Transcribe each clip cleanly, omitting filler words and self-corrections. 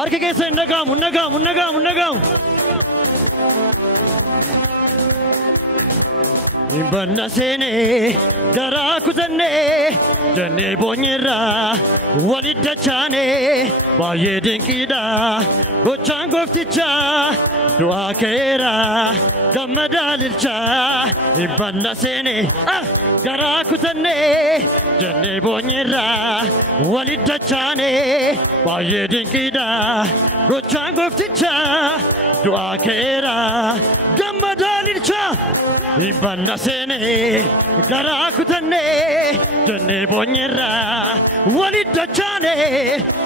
Arke keessa hin dhaga'amu. Imbanna seene garaa kutanne jennee boonyerra walit dachaane baay'ee dinqiidha gochaan goofticha du'aa ka'eera gammadaa lilcha. Imbanna seene garaa kutanne jennee boonyerra walit dachaane baay'ee dinqiidha gochaan goofticha du'aa ka'eera gammadaa lilcha. Imbanna seene garaa kutanne jennee boonyerra walit dachaane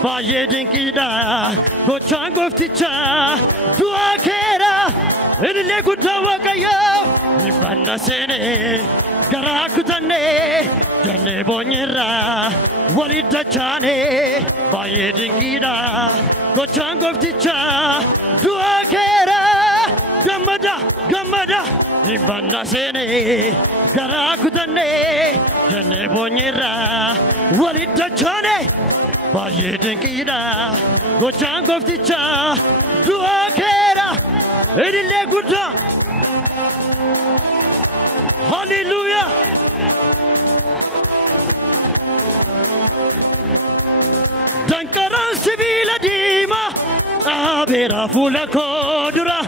baay'ee dinqiidha gochaan goofticha du'aa ka'eera ilillee guddaa Waaqayyoo. Imbanna seene garaa kutanne jennee boonyerra walit dachaane baay'ee dinqiidha gochaan goofticha du'aa ka'eera gammada. Imbanna seene garaa kutanne jennee boonyerra walit dachaane baay'ee dinqiidha gochaan goofticha du'aa ka'eera ilillee guddaa. Hallelujah. Dankaraan sibiila diimaa dhaabeera fuula koo dura.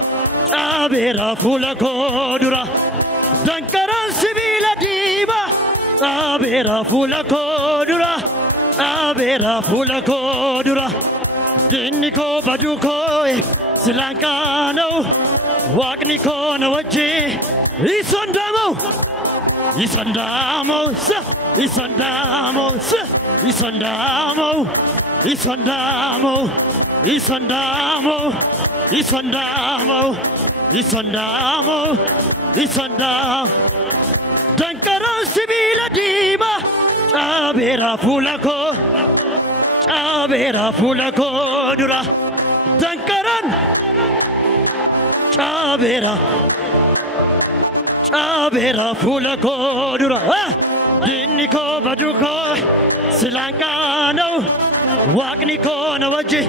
Dankaraan sibiila diimaa dhaabeera fuula koo dura. Dinni koo baduu koo silaan qaana'u waaqni koo na wajjin Dankaraan sibiila diimaa dhaabeera fuula koo dura. Dankaraan dhaabeera fuula koo dura. Dinni koo baduu koo silaan qaana'u waaqni koo na wajjin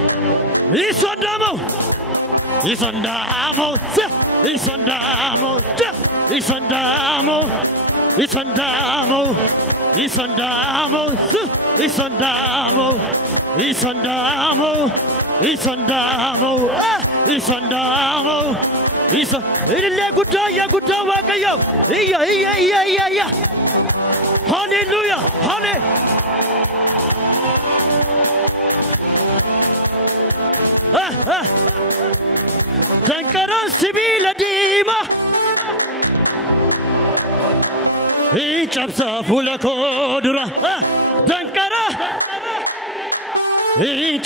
ilillee guddaa Waaqayyoo. Iyya. Hallelujah. Dankaraan sibiila diimaa cabsa fuula koo dura. Dankaraan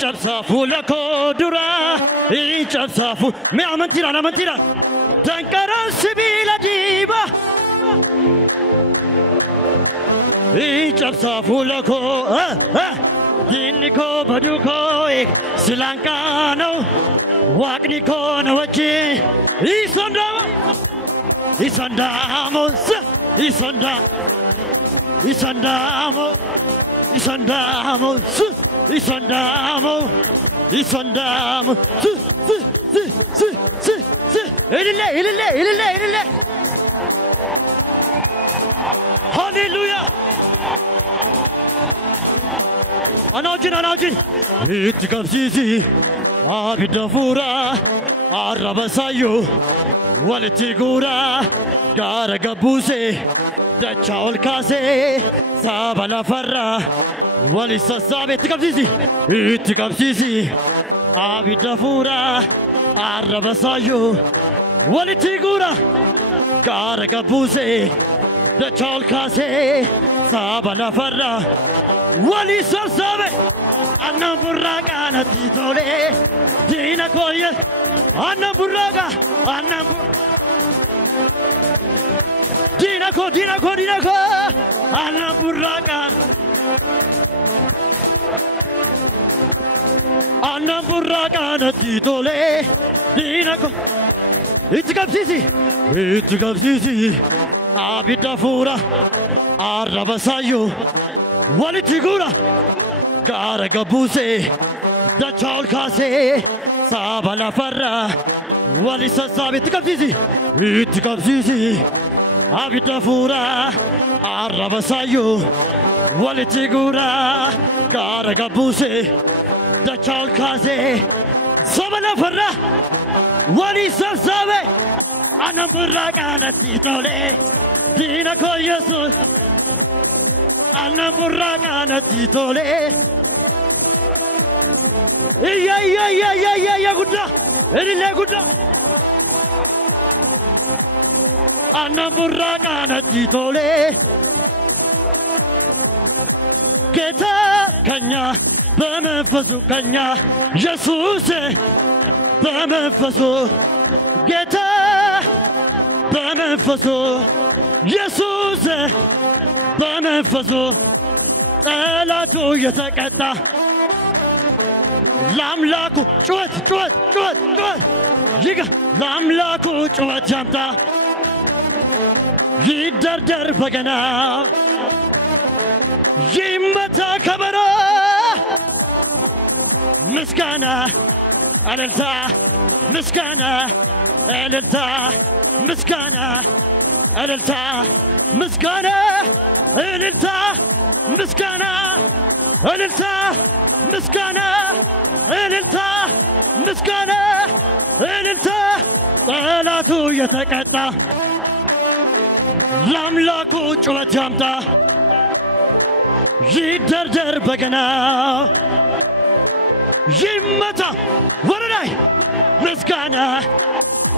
cabsa fuula koo dura. Mee amantiidhaan. Dankaraan sibiila diimaa cabsa fuula koo. Dinni koo baduu koo silaan qaana'u waaqni koo na wajjin ilillee. Hallelujah. Anaajin itti qabsiisi abidda fuuraa arraba saayyoo walitti guuraa gaara gabbuusee dachaa ol kaasee saaba lafarraa wali sassaabe itti qabsiisi abidda fuuraa arraba saayyoo walitti guuraa gaara gabbuusee dachaa ol kaasee saaba lafarraa wali sassabe. Annan burraaqa natti tole diina kooyye annan burraaqa diina koo annan burraaqa annan burraaqa natti tole diina koo. Itti qabsiisi abidda fuura arraba saayyoo walitti guura gaara gabbuusee دچاول كاسي سابلا فرا ولي سابي تكبزيزي أبي تفورا عرب سايو ولي تيغورا كارغا بوسي دچاول كاسي سابلا فرا ولي سابي أنا براكانا تيتولي دينا كو يسوع أنا براكانا تيتولي يا غدا إلي غدا أنا براكانا تيتولي كتا كنيا بمنفسو كنيا يسوع بمنفسو كتا بمنفسو يسوع بمنفسو ጠላቱ የተቀጣ ለአምላኩ ጩኸት ይጋ ለአምላኩ ጩኸት ያምጣ ይደርደር በገና ይመታ ከበሮ ምስጋና እልልታ ምስጋና እልልታ ምስጋና እልልታ ምስጋና እልልታ ምስጋና እልልታ ምስጋና እልልታ ምስጋና እልልታ ጠላቱ የተቀጣ ለአምላኩ ጩኸት ያምጣ ይደርደር በገና ይመታ ወደ ላይ ምስጋና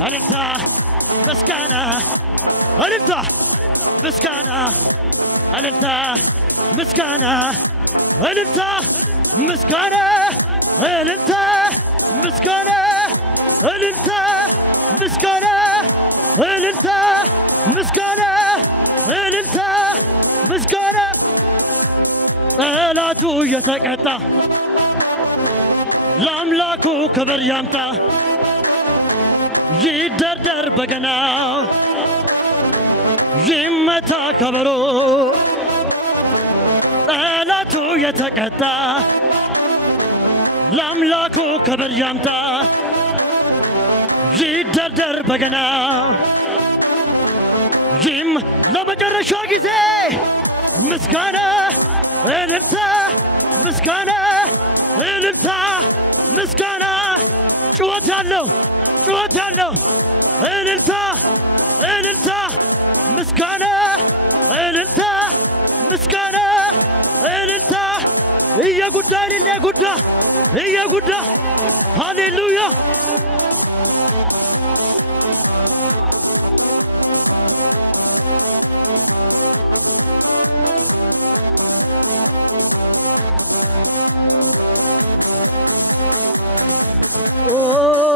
እልልታ ምስጋና እልልታ ምስጋና እልልታ ምስጋና እልልታ ምስጋና እልልታ ምስጋና እልልታ ምስጋና እልልታ ምስጋና እልልታ ምስጋና ጠላቱ የተቀጣ ለአምላኩ ክብር ያምጣ ይደርደር በገናው ይመታ ከበሮ ጠላቱ የተቀጣ ለአምላኩ ክብር ያምጣ ይደርደር በገናው ለመጨረሻ ጊዜ ምስጋና እልልታ ምስጋና እልልታ ምስጋና ጩኸት ያለው እልልታ እልልታ ምስጋና እልልታ ምስጋና እልልታ እየጉዳ ሃሌሉያ Oh